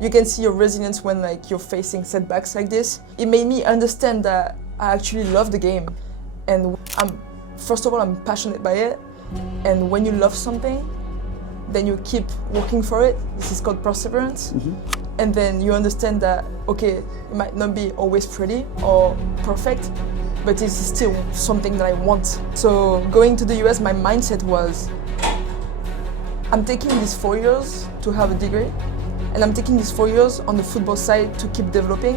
you can see your resilience when like you're facing setbacks like this. It made me understand that I actually love the game, and first of all, I'm passionate by it. And when you love something, then you keep working for it. This is called perseverance. And then you understand that, okay, it might not be always pretty or perfect, but it's still something that I want. So going to the US, my mindset was, I'm taking these 4 years to have a degree, and I'm taking these 4 years on the football side to keep developing.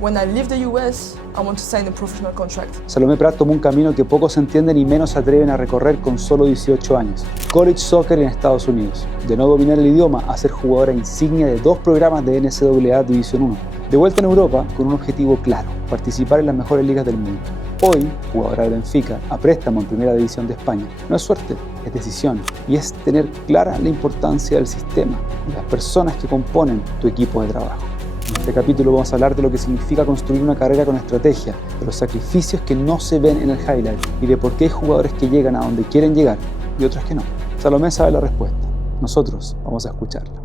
When I leave the US, I want to sign a professional contract. Salome Prat tomó un camino que pocos entienden y menos se atreven a recorrer con solo 18 años. College Soccer en Estados Unidos. De no dominar el idioma a ser jugadora insignia de 2 programas de NCAA División 1. De vuelta en Europa con un objetivo claro, participar en las mejores ligas del mundo. Hoy, jugadora de Benfica, a préstamo en Primera División de España. No es suerte, es decisión y es tener clara la importancia del sistema y las personas que componen tu equipo de trabajo. En este capítulo vamos a hablar de lo que significa construir una carrera con estrategia, de los sacrificios que no se ven en el highlight y de por qué hay jugadores que llegan a donde quieren llegar y otros que no. Salomé sabe la respuesta. Nosotros vamos a escucharla.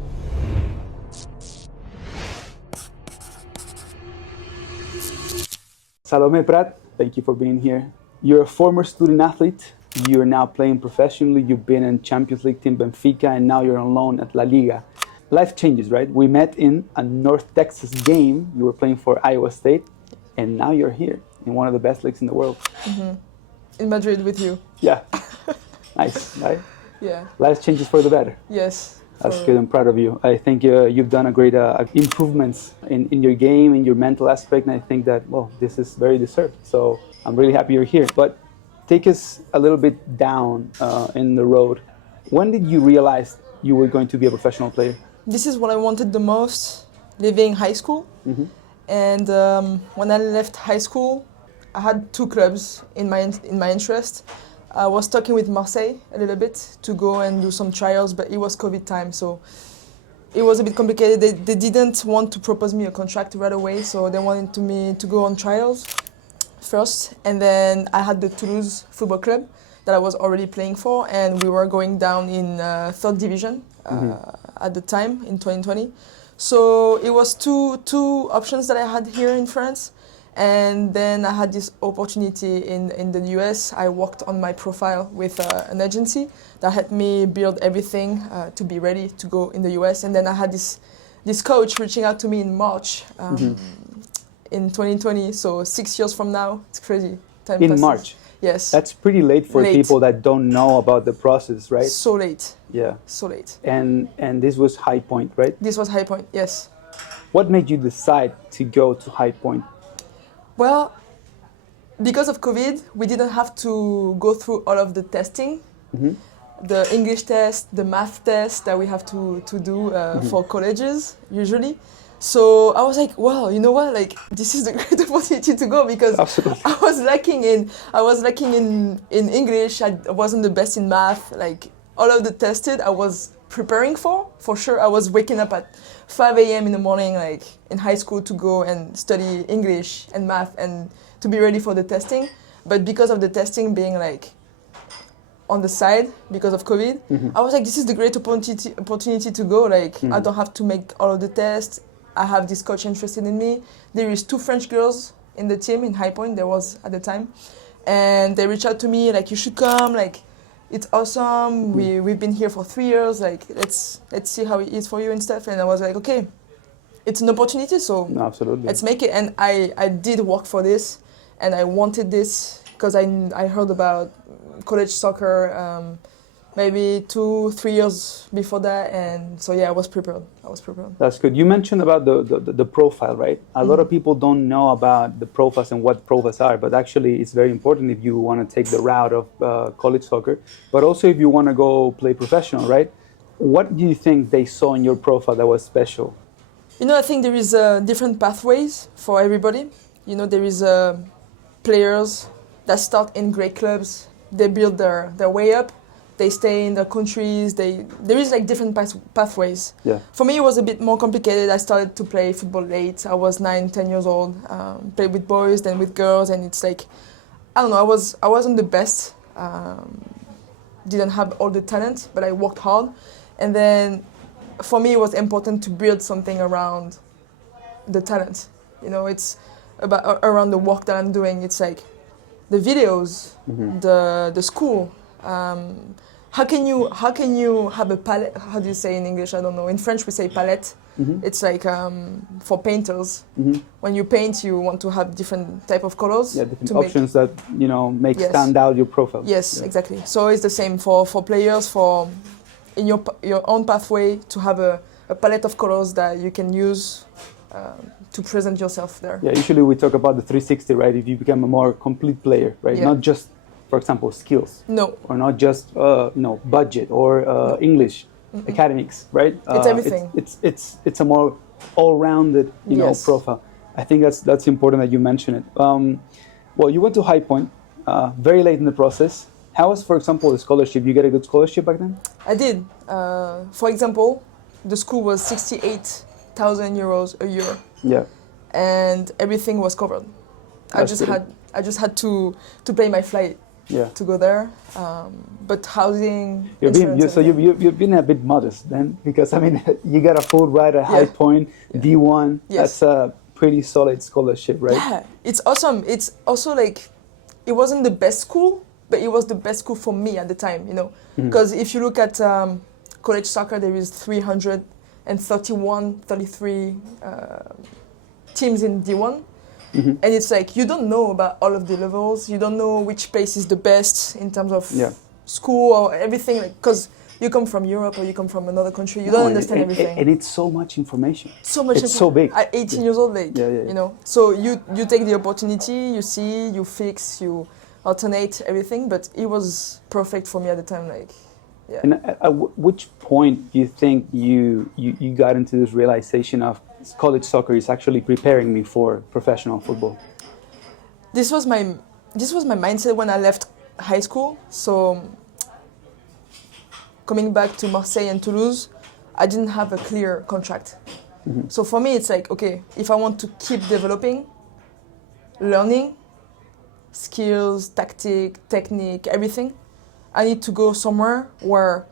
Salome Prat, thank you for being here. You're a former student athlete. You're now playing professionally. You've been in Champions League team Benfica, and now you're on loan at La Liga. Life changes, right? We met in a North Texas game. You were playing for Iowa State, and now you're here in one of the best leagues in the world. In Madrid with you. Yeah. Nice, right? Yeah. Life changes for the better. Yes. That's good. I'm proud of you. I think you've done a great improvements in your game, in your mental aspect, and I think that, well, this is very deserved. So I'm really happy you're here. But take us a little bit down in the road. When did you realize you were going to be a professional player? This is what I wanted the most, leaving high school. And when I left high school, I had 2 clubs in my interest. I was talking with Marseille a little bit to go and do some trials, but it was COVID time, so it was a bit complicated. They didn't want to propose me a contract right away, so they wanted me to go on trials first. And then I had the Toulouse football club that I was already playing for, and we were going down in 3rd division at the time in 2020. So it was two options that I had here in France. And then I had this opportunity in the US. I worked on my profile with an agency that helped me build everything to be ready to go in the US. And then I had this coach reaching out to me in March in 2020. So 6 years from now, it's crazy. Time in passes. March? Yes. That's pretty late for people that don't know about the process, right? So late. Yeah. So late. And this was High Point, right? This was High Point, yes. What made you decide to go to High Point? Well, because of COVID, we didn't have to go through all of the testing, the English test, the math test that we have to do for colleges usually. So I was like, well, you know what? Like, this is a great opportunity to go because Absolutely. I was lacking in English. I wasn't the best in math. Like all of the tested, I was preparing for sure. I was waking up at 5 a.m. in the morning, like in high school, to go and study English and math and to be ready for the testing. But because of the testing being like on the side because of COVID, I was like, this is the great opportunity to go. Like I don't have to make all of the tests. I have this coach interested in me. There is 2 French girls in the team in High Point. There was at the time, and they reached out to me like, you should come. Like, it's awesome. We've been here for 3 years. Like, let's see how it is for you and stuff. And I was like, okay, it's an opportunity, so No, absolutely. let's make it. And I did work for this, and I wanted this because I heard about college soccer maybe 2-3 years before that, and so yeah, I was prepared. That's good. You mentioned about the profile, right? A lot of people don't know about the profiles and what profiles are, but actually it's very important if you want to take the route of college soccer, but also if you want to go play professional, right? What do you think they saw in your profile that was special? You know, I think there is different pathways for everybody. You know, there is players that start in great clubs, they build their way up, they stay in their countries, there is like different pathways. Yeah. For me, it was a bit more complicated. I started to play football late. I was 9-10 years old, played with boys, then with girls, and it's like, I don't know, I wasn't the best, didn't have all the talent, but I worked hard. And then for me, it was important to build something around the talent. You know, it's about around the work that I'm doing. It's like the videos, the school. How can you have a palette? How do you say in English? I don't know. In French, we say palette. It's like for painters. When you paint, you want to have different type of colors. Yeah, different options that make stand out your profile. Yes, exactly. So it's the same for players. For in your own pathway to have a palette of colors that you can use to present yourself there. Yeah, usually we talk about the 360, right? If you become a more complete player, right? Yeah. Not just, for example, skills. No. Or not just budget or no. English. Academics, right? It's everything. It's a more all-rounded, yes. profile. I think that's important that you mention it. Well, you went to High Point very late in the process. How was, for example, the scholarship? You get a good scholarship back then? I did. For example, the school was 68,000 euros a year. Yeah. And everything was covered. I just had to pay my flight. Yeah. To go there, but housing. You've been a bit modest then, because I mean you got a full ride at High Point, D1. Yes. That's a pretty solid scholarship, right? Yeah, it's awesome. It's also like it wasn't the best school, but it was the best school for me at the time, because if you look at college soccer, there is 33 teams in D1. And it's like you don't know about all of the levels. You don't know which place is the best in terms of school or everything. Because you come from Europe or you come from another country, you don't understand everything. And it's so much information. It's so big. At 18 years old, So you take the opportunity. You see, you fix, you alternate everything. But it was perfect for me at the time. And at which point do you think you got into this realization of college soccer is actually preparing me for professional football? This was my mindset when I left high school. So coming back to Marseille and Toulouse, I didn't have a clear contract. So for me, it's like, okay, if I want to keep developing, learning, skills, technique, everything, I need to go somewhere where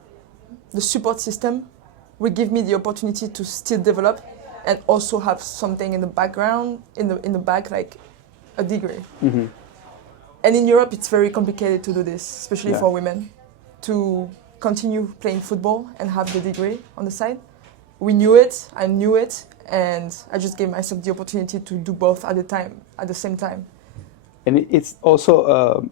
the support system will give me the opportunity to still develop and also have something in the background, in the back, like a degree. And in Europe, it's very complicated to do this, especially for women, to continue playing football and have the degree on the side. We knew it, I knew it, and I just gave myself the opportunity to do both at the same time. And it's also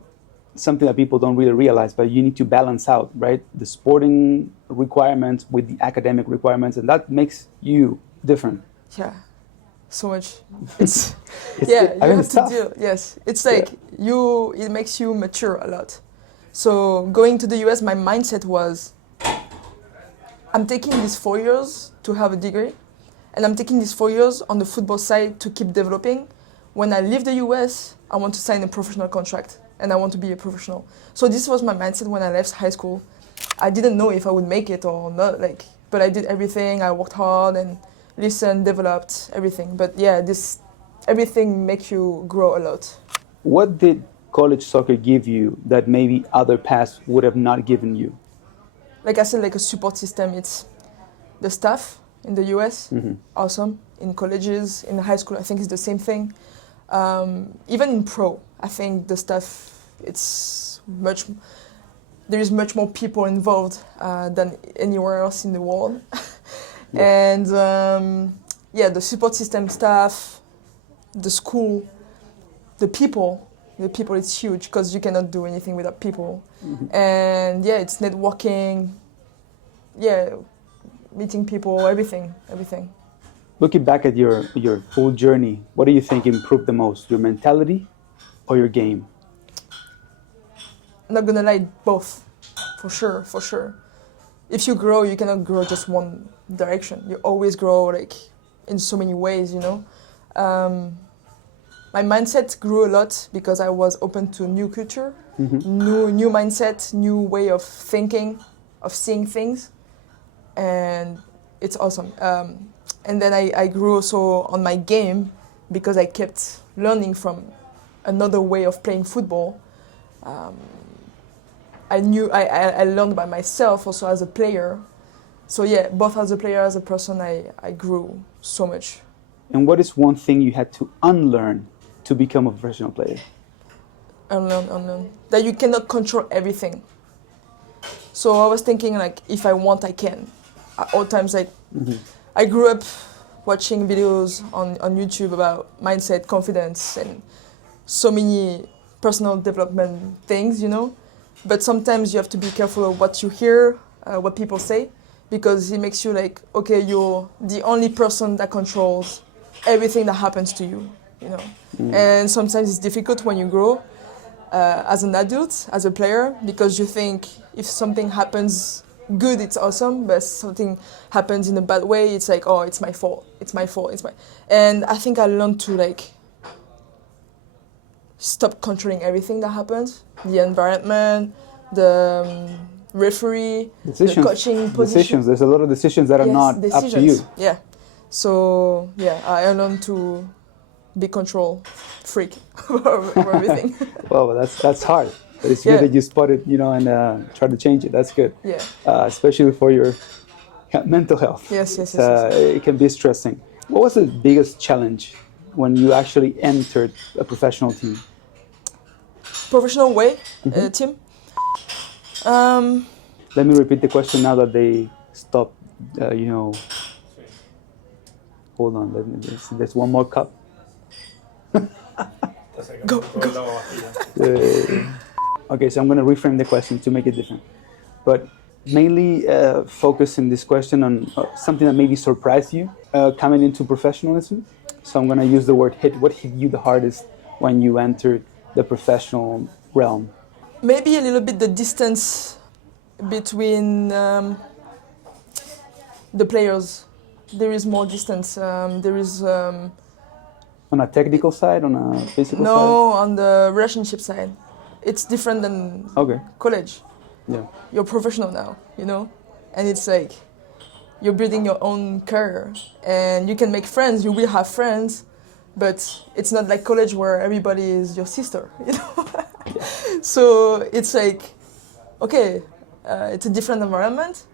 something that people don't really realize, but you need to balance out, right? The sporting requirements with the academic requirements, and that makes you different. Yeah, so much. You have to deal. Yes, it's like it makes you mature a lot. So going to the US, my mindset was, I'm taking these 4 years to have a degree, and I'm taking these 4 years on the football side to keep developing. When I leave the US, I want to sign a professional contract, and I want to be a professional. So this was my mindset when I left high school. I didn't know if I would make it or not, but I did everything. I worked hard and listened, developed everything. But everything makes you grow a lot. What did college soccer give you that maybe other paths would have not given you? Like I said, like a support system. It's the staff in the US, awesome. In colleges, in high school, I think it's the same thing. Even in pro, I think the staff, there is much more people involved than anywhere else in the world. And the support system staff, the school, the people, it's huge because you cannot do anything without people. And it's networking, meeting people, everything. Looking back at your full journey, what do you think improved the most, your mentality or your game? Not gonna lie, both, for sure. If you grow, you cannot grow just one direction. You always grow in so many ways, My mindset grew a lot because I was open to new culture, new mindset, new way of thinking, of seeing things, and it's awesome. And then I grew also on my game because I kept learning from another way of playing football. I learned by myself also as a player So yeah, both as a player, as a person, I grew so much. And what is one thing you had to unlearn to become a professional player? Unlearn. That you cannot control everything. So I was thinking like, if I want, I can. At all times, like, I grew up watching videos on YouTube about mindset, confidence, and so many personal development things, you know. But sometimes you have to be careful of what you hear, what people say, because it makes you like, okay, you're the only person that controls everything that happens to you, you know. And sometimes it's difficult when you grow as an adult, as a player, because you think if something happens good, it's awesome, but something happens in a bad way, it's like, oh, it's my fault. And I think I learned to like stop controlling everything that happens, the environment, the referee, the coaching position. There's a lot of decisions that are not up to you. Yeah. So yeah, I learned to be control freak over everything. Well, that's hard. But it's good that you spot it, you know, and try to change it. That's good. Yeah. Especially for your mental health. Yes. It can be stressing. What was the biggest challenge when you actually entered a professional team? Professional way, team? Let me repeat the question now that they stopped, you know. Hold on, there's one more cup. Go. Okay, so I'm going to reframe the question to make it different. But mainly focus in this question on something that maybe surprised you coming into professionalism. So I'm going to use the word hit. What hit you the hardest when you entered the professional realm? Maybe a little bit the distance between the players. There is more distance. There is... on a technical side, on a physical side? No, on the relationship side. It's different than college. Yeah. You're professional now, you know? And it's like, you're building your own career. And you can make friends, you will have friends, but it's not like college where everybody is your sister, you know? So it's like, okay, it's a different environment.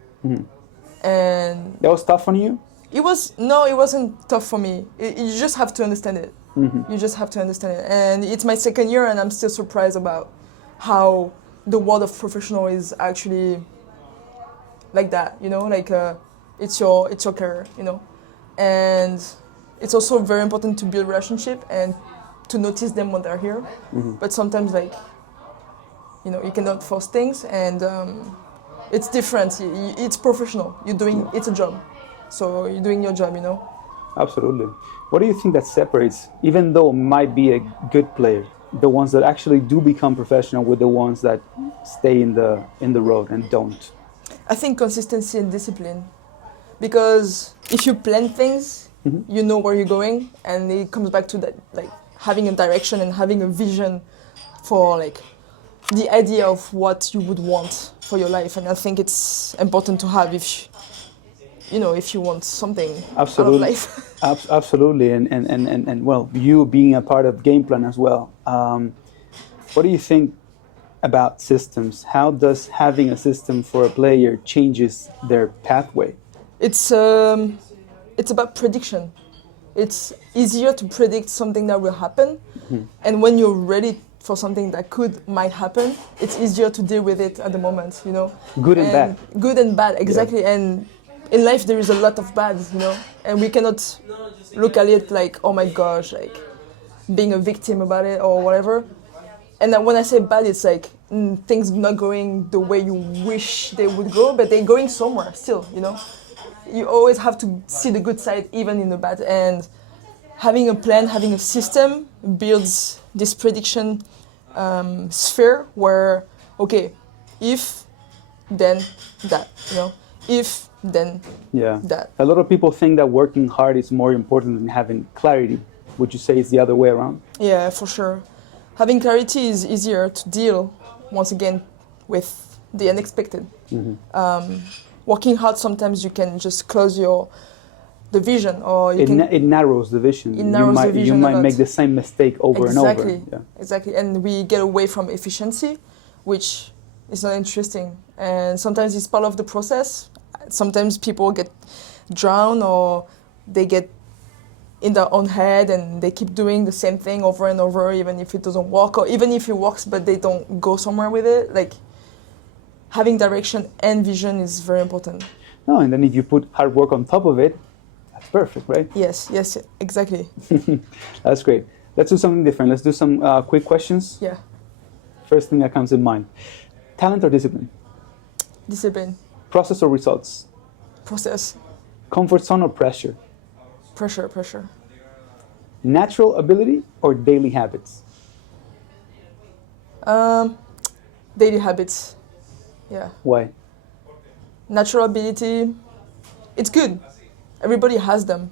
And that was tough on you? It wasn't tough for me. You just have to understand it. You just have to understand it. And it's my second year and I'm still surprised about how the world of professional is actually like that, you know, like it's your career, you know. And it's also very important to build relationship and to notice them when they're here. But sometimes, like, you know, you cannot force things, and it's different. It's professional. It's a job. So you're doing your job, you know? Absolutely. What do you think that separates, even though might be a good player, the ones that actually do become professional with the ones that stay in the road and don't? I think consistency and discipline. Because if you plan things, you know where you're going, and it comes back to that, like having a direction and having a vision for like the idea of what you would want for your life. And I think it's important to have if you want something out of life. Absolutely, and well, you being a part of game plan as well. What do you think about systems? How does having a system for a player changes their pathway? It's about prediction. It's easier to predict something that will happen, and when you're ready for something that might happen, it's easier to deal with it at the moment, you know. Good and bad. Good and bad, exactly. Yeah. And in life there is a lot of bad, you know, and we cannot look at it like, oh my gosh, like being a victim about it or whatever. And when I say bad, it's like things not going the way you wish they would go, but they're going somewhere still, you know. You always have to see the good side even in the bad, and having a plan, having a system builds this prediction sphere where, okay, if, then that, you know, if, then that. A lot of people think that working hard is more important than having clarity. Would you say it's the other way around? Yeah, for sure. Having clarity is easier to deal, once again, with the unexpected. Working hard, sometimes you can just close the vision, or it narrows the vision. You might make the same mistake over and over. Yeah. Exactly, and we get away from efficiency, which is not interesting. And sometimes it's part of the process. sometimes people get drowned or they get in their own head and they keep doing the same thing over and over, even if it doesn't work, or even if it works but they don't go somewhere with it. Like, having direction and vision is very important. No, and then if you put hard work on top of it, that's perfect, right? Yes, exactly. That's great. Let's do something different. Let's do some quick questions. Yeah. First thing that comes in mind. Talent or discipline? Discipline. Process or results? Process. Comfort zone or pressure? Pressure. Natural ability or daily habits? Daily habits. Yeah. Why? Natural ability, it's good. Everybody has them.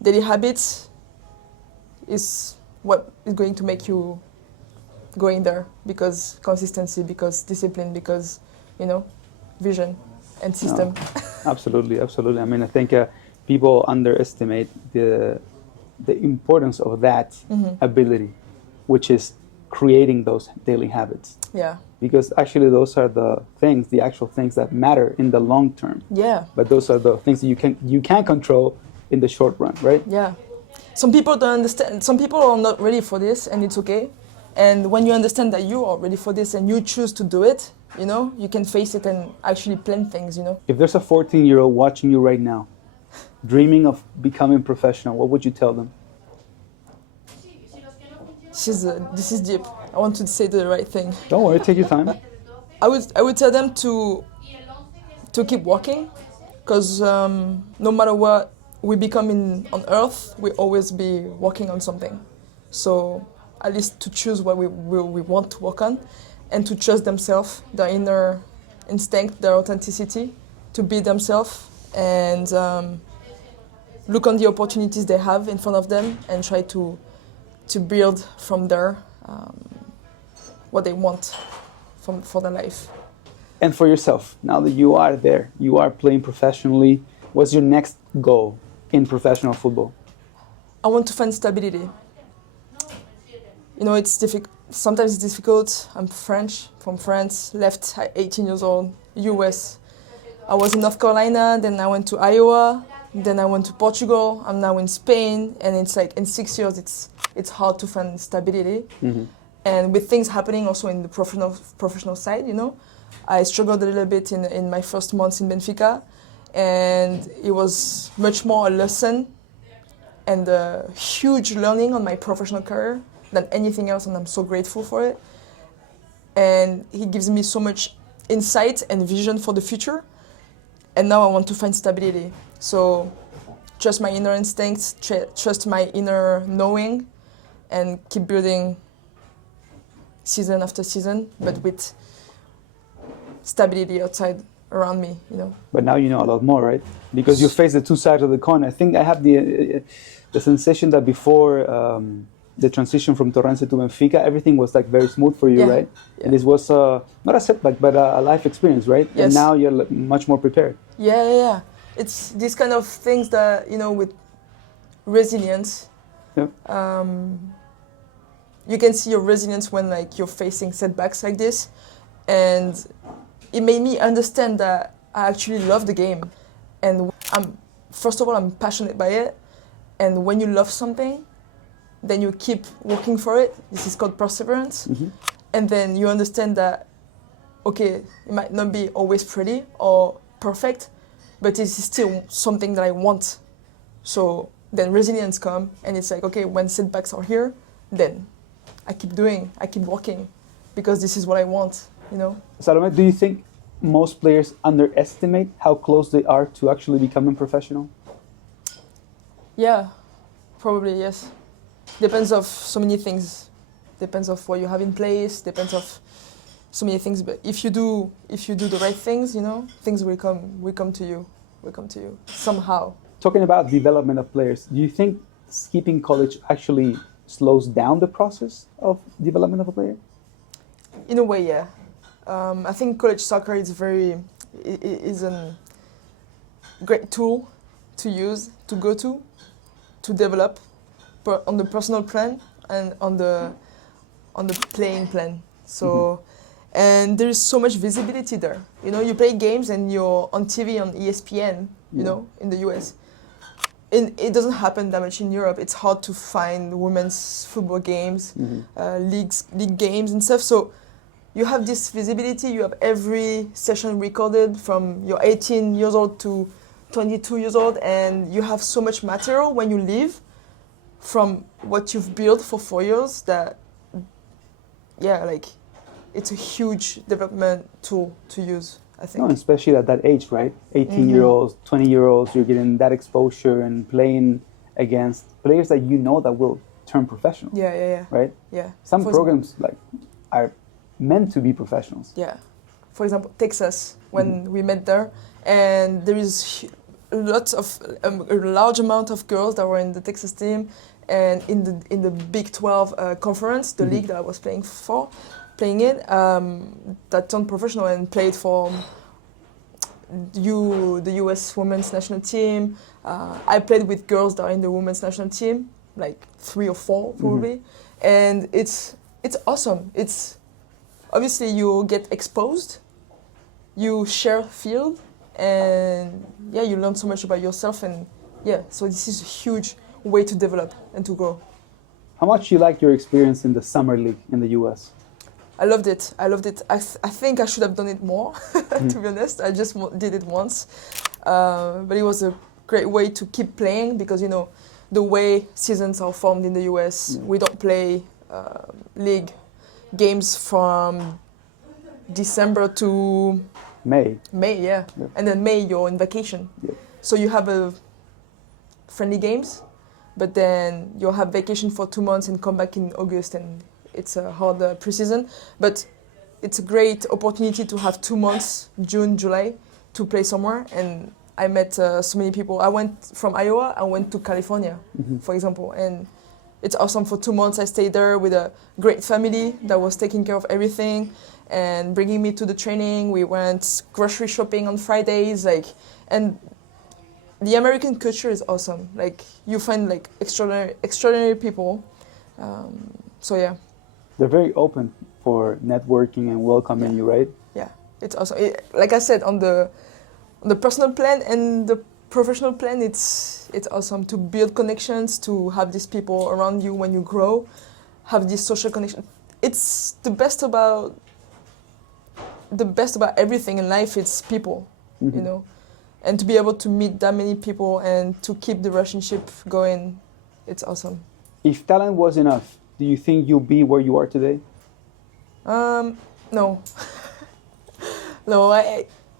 Daily habits is what is going to make you go in there, because consistency, because discipline, because, vision and system. No, absolutely. I mean, I think people underestimate the importance of that ability, which is creating those daily habits. Yeah. Because actually those are the actual things that matter in the long term. Yeah. But those are the things that you can control in the short run, right? Yeah. Some people don't understand. Some people are not ready for this, and it's okay. And when you understand that you are ready for this and you choose to do it, you can face it and actually plan things, If there's a 14-year-old watching you right now, dreaming of becoming professional, what would you tell them? This is deep. I want to say the right thing. Don't worry, take your time. I would tell them to keep walking, because no matter what we become on Earth, we always be working on something. So at least to choose what we want to work on, and to trust themselves, their inner instinct, their authenticity, to be themselves, and look on the opportunities they have in front of them and try to build from there what they want for their life. And for yourself, now that you are there, you are playing professionally, what's your next goal in professional football? I want to find stability. It's difficult. Sometimes it's difficult. I'm French, from France, left at 18 years old, US. I was in North Carolina, then I went to Iowa, then I went to Portugal. I'm now in Spain, and it's like in 6 years it's hard to find stability. Mm-hmm. And with things happening also in the professional side, I struggled a little bit in my first months in Benfica, and it was much more a lesson and a huge learning on my professional career than anything else, and I'm so grateful for it. And he gives me so much insight and vision for the future, and now I want to find stability. So trust my inner instincts, trust my inner knowing, and keep building season after season, but with stability outside around me, But now you know a lot more, right? Because you face the two sides of the coin. I think I have the sensation that before the transition from Torrance to Benfica, everything was like very smooth for you, right? Yeah. And this was not a setback, but a life experience, right? Yes. And now you're much more prepared. Yeah. It's these kind of things that, with resilience, you can see your resilience when you're facing setbacks like this. And it made me understand that I actually love the game. And first of all, I'm passionate by it. And when you love something, then you keep working for it. This is called perseverance. Mm-hmm. And then you understand that, okay, it might not be always pretty or perfect, but it's still something that I want. So then resilience comes, and it's like, okay, when setbacks are here, then I keep working, because this is what I want, Salome, do you think most players underestimate how close they are to actually becoming professional? Yeah, probably, yes. Depends of so many things. Depends of what you have in place, depends of so many things. But if you do the right things, things will come to you somehow. Talking about development of players, do you think skipping college actually slows down the process of development of a player? In a way, yeah. I think college soccer is a great tool to use, to go to develop on the personal plan and on the playing plan. So, and there is so much visibility there. You know, you play games and you're on TV on ESPN, you know, in the US. It doesn't happen that much in Europe. It's hard to find women's football games, league games and stuff. So you have this visibility. You have every session recorded from you're 18 years old to 22 years old, and you have so much material when you leave from what you've built for 4 years that, yeah, like, it's a huge development tool to use, I think. No, especially at that age, right? 18-year-olds, 20-year-olds, you're getting that exposure and playing against players that you know that will turn professional. Yeah. Right? Yeah. Some programs like are meant to be professionals. Yeah. For example, Texas, when we met there, and there is a large amount of girls that were in the Texas team, and in the Big 12 conference, the league that I was playing in, that turned professional and played for the US women's national team. I played with girls that are in the women's national team, like 3 or 4 probably, and it's awesome. It's obviously you get exposed, you share field, and yeah, you learn so much about yourself, and yeah, so this is a huge way to develop and to grow. How much you like your experience in the summer league in the US? I loved it. I think I should have done it more, to be honest. I just did it once. But it was a great way to keep playing because, you know, the way seasons are formed in the US, we don't play league games from December to May. Yeah. And then May, you're in vacation. Yeah. So you have friendly games, but then you'll have vacation for 2 months and come back in August, and it's a hard pre-season, but it's a great opportunity to have 2 months, June, July, to play somewhere. And I met so many people. I went from Iowa, I went to California, for example, and it's awesome. For 2 months, I stayed there with a great family that was taking care of everything and bringing me to the training. We went grocery shopping on Fridays, and the American culture is awesome. Like, you find like extraordinary people. So yeah. They're very open for networking and welcoming you, right? Yeah, it's awesome. Like I said, on the personal plan and the professional plan, it's awesome to build connections, to have these people around you when you grow, have this social connection. It's the best about everything in life. It's people, you know, and to be able to meet that many people and to keep the relationship going, it's awesome. If talent was enough, do you think you'll be where you are today? No. No,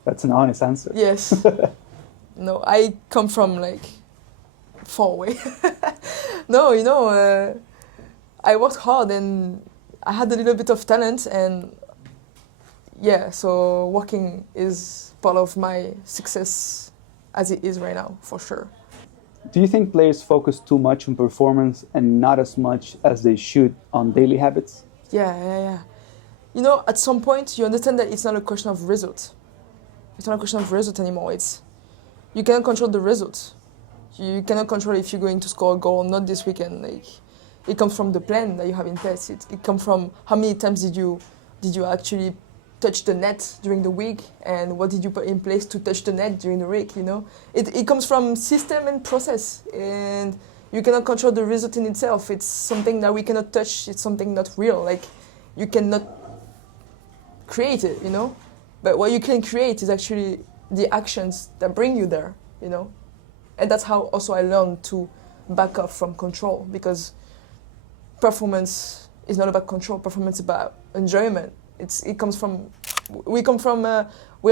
That's an honest answer. Yes. No, I come from like far away. No, you know, I worked hard and I had a little bit of talent, and yeah, so working is part of my success as it is right now, for sure. Do you think players focus too much on performance and not as much as they should on daily habits? Yeah. You know, at some point you understand that it's not a question of results. It's not a question of result anymore. You cannot control the results. You cannot control if you're going to score a goal or not this weekend. Like, it comes from the plan that you have in place. It comes from how many times did you actually touch the net during the week, and what did you put in place to touch the net during the week, you know? It comes from system and process, and you cannot control the result in itself. It's something that we cannot touch. It's something not real. Like, you cannot create it, you know? But what you can create is actually the actions that bring you there, you know? And that's how also I learned to back off from control, because performance is not about control. Performance is about enjoyment. We're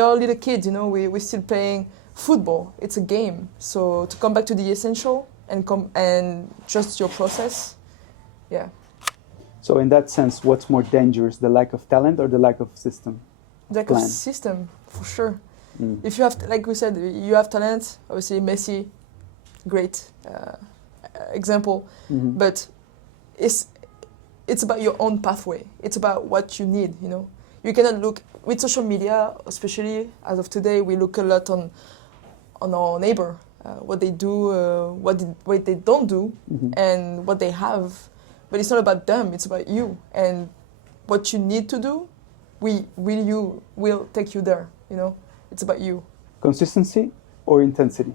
all little kids, you know, we're still playing football. It's a game. So to come back to the essential and trust your process, yeah. So in that sense, what's more dangerous, the lack of talent or the lack of system? Lack of system, for sure. If you have, like we said, you have talent, obviously Messi, great example, but it's about your own pathway. It's about what you need, you know. You cannot look, with social media, especially as of today, we look a lot on our neighbor, what they do, what they don't do, and what they have. But it's not about them, it's about you and what you need to do will take you there. You know, it's about you. Consistency or intensity?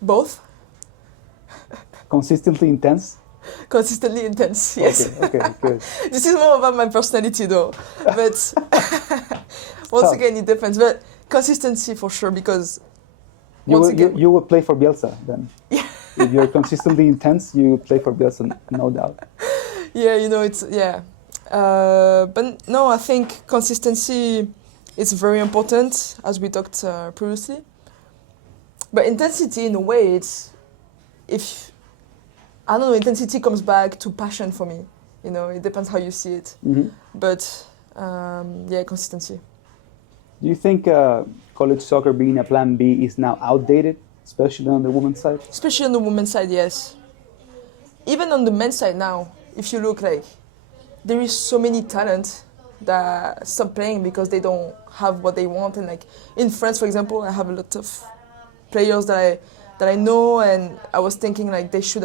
Both. Consistently intense? Consistently intense, yes. Okay, good. This is more about my personality though. But once again, it depends. But consistency for sure, because you will play for Bielsa then. Yeah. If you're consistently intense, you will play for Bielsa, no doubt. Yeah, you know, but no, I think consistency is very important, as we talked previously. But intensity, in a way, intensity comes back to passion for me. You know, it depends how you see it. Mm-hmm. But consistency. Do you think college soccer being a plan B is now outdated, especially on the women's side? Especially on the women's side, yes. Even on the men's side now, if you look, like, there is so many talent that stop playing because they don't have what they want. And like in France, for example, I have a lot of players that I know, and I was thinking like they could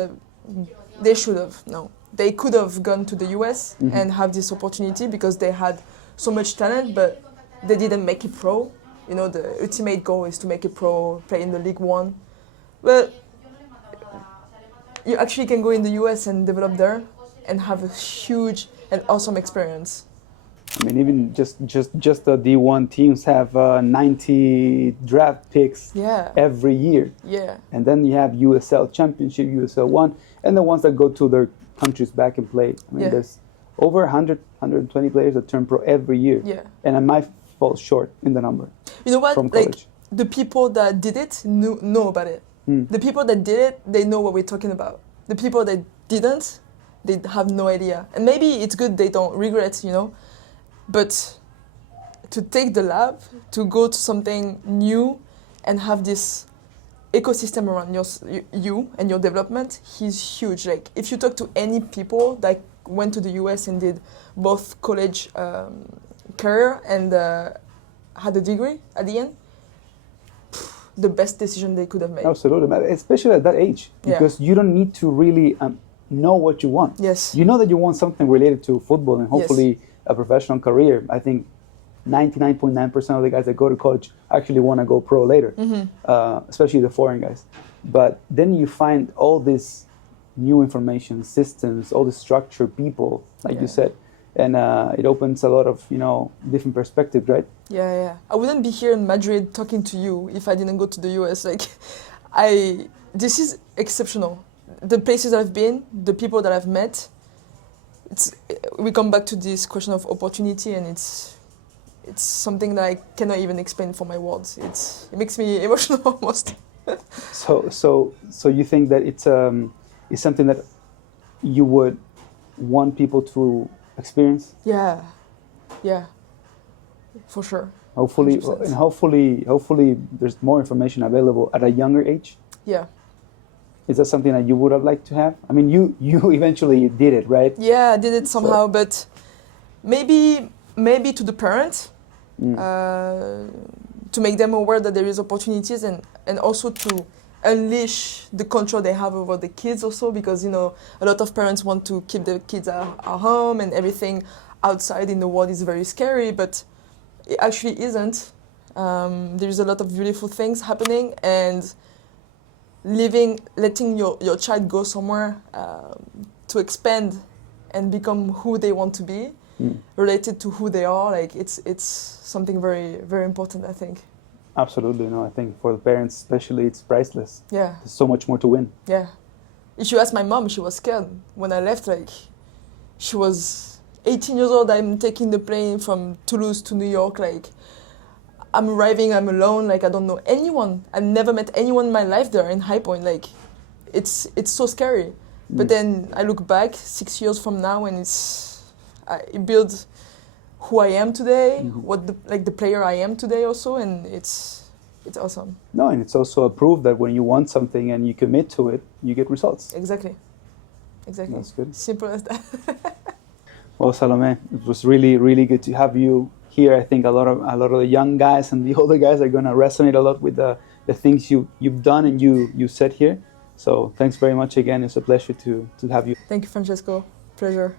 have gone to the US mm-hmm. and have this opportunity because they had so much talent, but they didn't make it pro. You know, the ultimate goal is to make it pro, play in the League One. But you actually can go in the US and develop there and have a huge and awesome experience. I mean, even just the D1 teams have 90 draft picks every year. Yeah. And then you have USL Championship, USL 1, and the ones that go to their countries back and play. I mean, there's over 100, 120 players that turn pro every year. Yeah. And I might fall short in the number. You know what? From college. Like, the people that did it know about it. The people that did it, they know what we're talking about. The people that didn't, they have no idea. And maybe it's good they don't regret, you know. But to take the lab, to go to something new and have this ecosystem around you and your development, is huge. Like, if you talk to any people that went to the US and did both college career and had a degree at the end, the best decision they could have made. Absolutely, especially at that age, because you don't need to really know what you want. Yes. You know that you want something related to football and hopefully a professional career. I think 99.9% of the guys that go to college actually want to go pro later, especially the foreign guys. But then you find all this new information, systems, all the structure, people, like you said, and it opens a lot of, different perspectives, right? Yeah. I wouldn't be here in Madrid talking to you if I didn't go to the US. Like, this is exceptional. The places I've been, the people that I've met, we come back to this question of opportunity, and it's something that I cannot even explain for my words. It makes me emotional almost. So you think that it's something that you would want people to experience? Yeah, for sure. Hopefully, 100%. And hopefully there's more information available at a younger age. Yeah. Is that something that you would have liked to have? I mean, you eventually did it, right? Yeah, I did it somehow, but maybe to the parents, to make them aware that there is opportunities, and also to unleash the control they have over the kids also, because, a lot of parents want to keep the kids at home, and everything outside in the world is very scary, but it actually isn't. There's a lot of beautiful things happening, and letting your child go somewhere to expand and become who they want to be, related to who they are, like it's something very, very important, I think. Absolutely, I think for the parents especially, it's priceless. Yeah. There's so much more to win. Yeah. If you ask my mom, she was scared when I left. Like, she was 18 years old. I'm taking the plane from Toulouse to New York. Like, I'm arriving, I'm alone, like I don't know anyone. I've never met anyone in my life there in High Point. Like, it's so scary. But then I look back 6 years from now, and it builds who I am today, the player I am today also, and it's awesome. No, and it's also a proof that when you want something and you commit to it, you get results. Exactly. That's good. Simple as that. Well, Salome, it was really, really good to have you here. I think a lot of the young guys and the older guys are going to resonate a lot with the things you've done and you said here. So thanks very much again. It's a pleasure to have you. Thank you, Francesco. Pleasure.